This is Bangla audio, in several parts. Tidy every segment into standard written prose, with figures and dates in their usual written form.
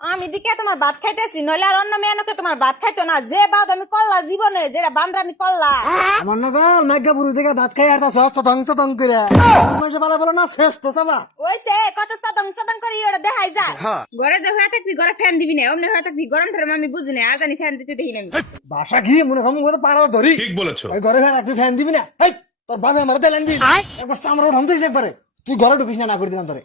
আমি দিকে তোমার ভাত খাইতেছি, নইলে আর অন্য মেয়ে তোমার ভাত খাইতো না। যে বাদ আমি করলা জীবনে, যেটা বান্দ্রামি করলা। আমার না গাল মেঘা বুড়ি দেখে ভাত খাই আর তাছে চতং করে মানুষ ভালো বলো না শেষ তো সাবা ওইসে কত সতং সতং করে ওটা দেখাই যায়। ঘরে যে হয়ে থাকবি, ঘরে ফ্যান দিবি না, অমনি হয়ে থাকবি গরম ধরে আমি বুঝি না, আর জানি ফ্যান দিতে দেখি না আমি। বাসা ঘি মনে কম করে পাড়া ধরি। ঠিক বলেছো। ওই ঘরে ফ্যান একটু ফ্যান দিবি না, এই তোর বাবা আমার তেলেন দিবি একবার আমরা ভাঙতে একবারে তুই ঘরে ঢুকিস না করে দিলাম তোরে।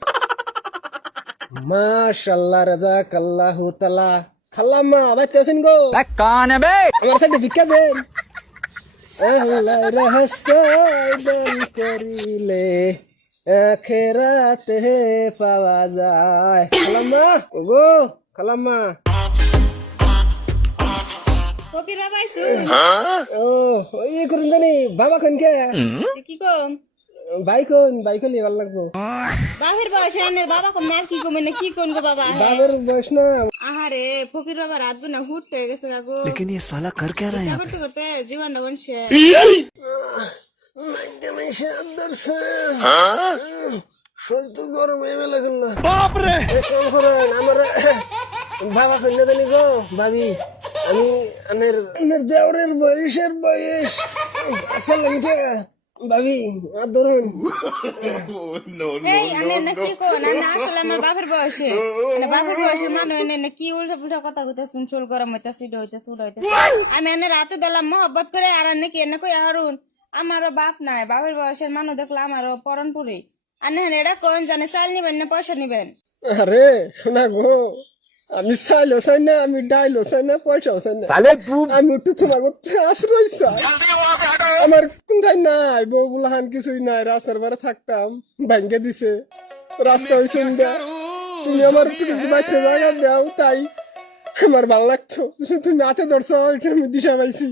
মাশাআল্লাহ রাজাকাল্লাহু তাআলা খালাম্মা বাইতে আছেন গো কান বে আমার সার্টিফিকেট দেন। আল্লাহ রহস্তাই দান করিলে আখিরাতে পাওয়া যায়। খালাম্মা ওগো খালাম্মা ফকির বাবাইছু ও ওই করুন জানি বাবা কোন কে কি কম বাইক নিয়ে ভালো লাগবো। বাপের বয়সে আনের বাবা কম না, আর কি কম না কি কোন গো বাবা। বাবার বয়স না। আহারে ফকির বাবা রাত গুনা হুট হয়ে গেছে গো। लेकिन ये साला कर क्या रहा है यहाँ করতে করতে জীবনটা বনছে। শরীর তো গরম হয়ে লাগল না। বাপরে কম করেন আমার বাবা কন্যা জানি গো ভাবি আমি আমার দেওরের বয়স আচ্ছা লাগে ভাবি আর ধরুন এই আনে না কি কো না না, আসলে আমার বাপের বয়সে মানে বাপের বয়সে মানুষ এনে না কি উল্টা পুল্টা কথা কইতে শুনছল গরম হইতাছে হইতাছে হইতাছে। আমি এনে রাতে দিলাম মহব্বত করে, আর এনে কি এনে কই হারুন আমারও বাপ নাই, বাপের বয়সের মানুষ দেখলে আমারও পরন পুরি। আনে হেন এটা কোন জানে চাল নিবেন না পয়সা নিবেন? আরে শোনা গো আমি চাইলো চাই না, আমি ডাইলো চাই না, পয়সাও চাই না, আমি একটু তোমাকে আশ্রয় চাই। আমার কোনটাই নাই, বউ বুলাহান কিছুই নাই, রাস্তার বারে থাকতাম ভাঙ্গে দিছে রাস্তা হয়েছে তুমি আমার একটু বাড়িতে জায়গা দাও, তাই আমার ভালো লাগতো। তুমি হাতে ধরছো এটা আমি দিশা পাইছি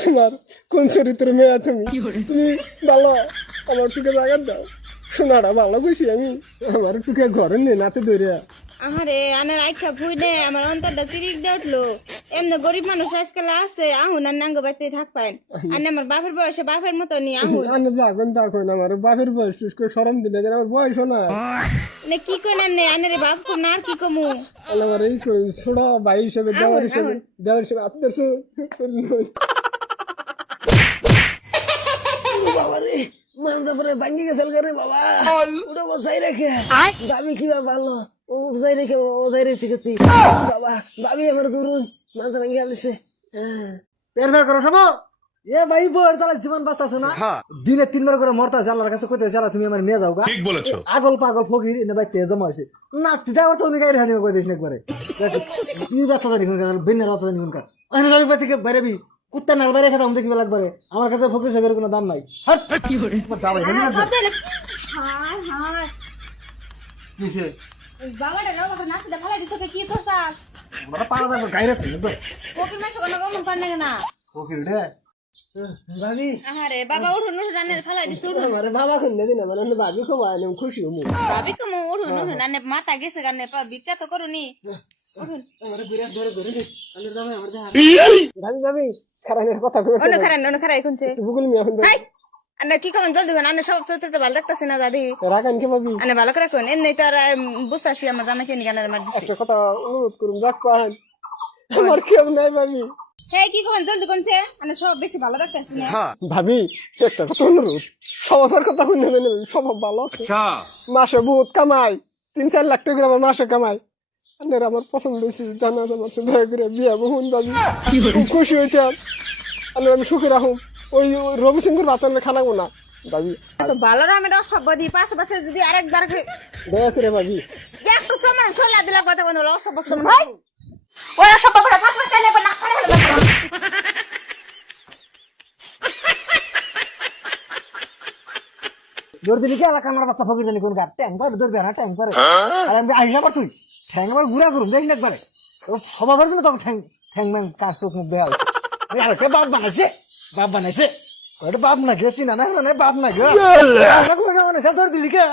তোমার কোন চরিত্র মেয়ে তুমি তুমি ভালো, আমার টুকে জায়গা দাও। শোনাটা ভালো কইছি আমি, আমার টুকে ঘরে নেই নাতে ধরে। আহারে আনের আইখা ভুই নে আমার অন্তরটা চিরিক দিয়ে উঠলো। এমনি গরিব মানুষ আজকাল আছে, আহুন আর নাঙ্গ বাড়িতে থাকবেন। আনে আমার বাপের বয়সে বাপের মতো নি আহুন আনে যাখন আমার বাপের বয়স টুস করে সরম দিলে আমার বয়স না নে কি কই না নে আনের বাপ কো না আর কি কমু। আমার এই কই ছোট ভাই হিসেবে দেওয়ার হিসেবে আপনার বাবারে মানজা পরে ভাঙ্গি গেছিল রে বাবা, ওটা বসাই রেখে ভাবি কিবা ভালো ও বসাই রেখে বসাই রেখে গেছি বাবা। ভাবি আমার ধরুন মানজা ভাঙ্গি আলিছে পের বের করো সব এ ভাই বড় তাহলে জীবন বাঁচতেছে না, দিনে 3 বার করে মরতাছে। আল্লাহর কাছে কইতেছে আল্লাহ তুমি আমার নিয়ে যাও গা। ঠিক বলেছো। আগল পাগল ফকির এনে ভাই তেজ জমা হইছে না, তিদাও তো উনি গাইরে হানি কই দিছ না একবারে তুই রাত জানি কোন কার বিনা রাত জানি কোন কার আনে যাই বাতি কে বাইরে বি কুত্তা নাল বাইরে খেতাম দেখি লাগবারে। আমার কাছে ফকির সাহেবের কোনো দাম নাই। হাত কি করে দাও ভাই সব দিলে হায় হায় কিসে বাবাটা নাও বাবা নাতে দে ফলাই দিছো কি করছা? বড় পাড়া দাও গাইরে আছে তো ফকির মাছ কোন গমন পারনে না ফকির রে ভাবি। আহারে বাবা উঠুন উঠুন আনের ফলাই দিছো উঠুন। আমারে বাবা কোন দিন আমার ভাবি খুব আনে খুশি হমু ভাবি কমু উঠুন উঠুন আনে মাথা গেছে গানে পা বিটা তো করুনি উঠুন। আমারে বিরাট ধরে ধরে দে আনের দাও আমার দে ভাবি ভাবি খারানের কথা কই অন্য খারাই কোনছে বুগুল মিয়া হন হাই আনে কি কমন জলদি বান আনে সব তো ভালো লাগতাছে না দাদি। রাগান কে ভাবি আনে ভালো করে কোন এমনি তো আর বুঝতাছি আমার জামাই কেন গানের মার দিছি। একটা কথা অনুরোধ করুন রাখ পান আমার কেউ নাই ভাবি। হ্যাঁ কি কমন জলদি কোনছে আনে সব বেশি ভালো লাগতাছে না ভাবি একটা কথা অনুরোধ, স্বভাবের কথা কই নেবেন, স্বভাব ভালো আছে, মাসে বহুত কামাই 3-4 লাখ টাকা আমার মাসে কামাই। আপনার আমার পছন্দ হয়েছে জানা আমার দয়া করে বিয়া বহুন ভাবি খুব খুশি হইতাম। আপনার আমি সুখে রাখুন ওই রবিশঙ্কর বাতানের খানাবো না ভাবি। তো ভালো না আমি অসভ্য দিই পাশে যদি আরেকবার দয়া করে ভাবি একটু সমান ছলা দিলা কথা বন্ধ অসভ্য সমান ভাই ওই অসভ্য বড় পাঁচ পাঁচ চাইলে না করে হলো জোর দিলি কি এলাকা আমার বাচ্চা ফকির জানি কোন গার ট্যাং করে জোর দেয় না ট্যাং করে আর আমি আইনা পার তুই ঠ্যাং আমার ঘুরা করুন দেখ না একবারে ওর স্বভাবের জন্য তখন ঠ্যাং ঠ্যাং ম্যাং কাজ চোখ মুখ দেওয়া হয়েছে। আর কে বাপ বানাইছে ওটা বাপ না গেছি না না বাপ না গে জোর দিলি কে